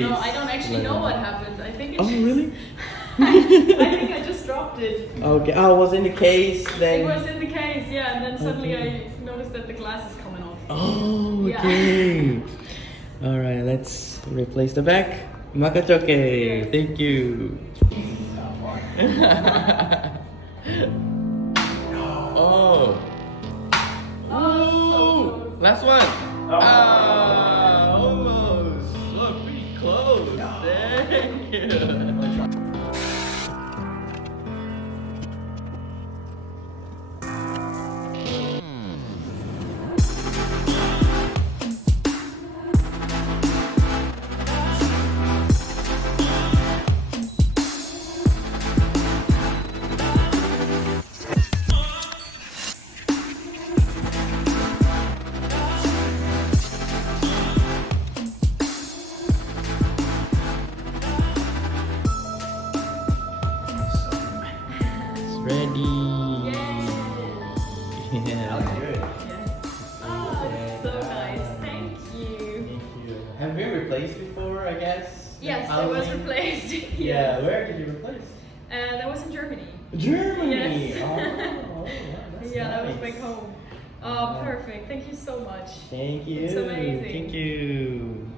No, I don't actually know what happened. I think it Oh, really? I think I just dropped it. Okay. Oh, it was in the case then. It was in the case, yeah, and then suddenly I noticed that the glass is coming off. Oh, Yeah. okay. All right, let's replace the back. Makachoke. Yes. Thank you. Oh. Oh, so Last one. Ah, almost. Oh, pretty close. Thank you. Ready. Yay. Yeah. Good. Yes. Oh, it's so nice. Thank you. Thank you. Have you replaced before, I guess? Yes, The it was housing? replaced. Yeah, Yes. where did you replace? That was in Germany. Germany! Yes. Oh, that's Yeah, that was nice. back home. Yeah. Perfect. Thank you so much. Thank you. It's amazing. Thank you.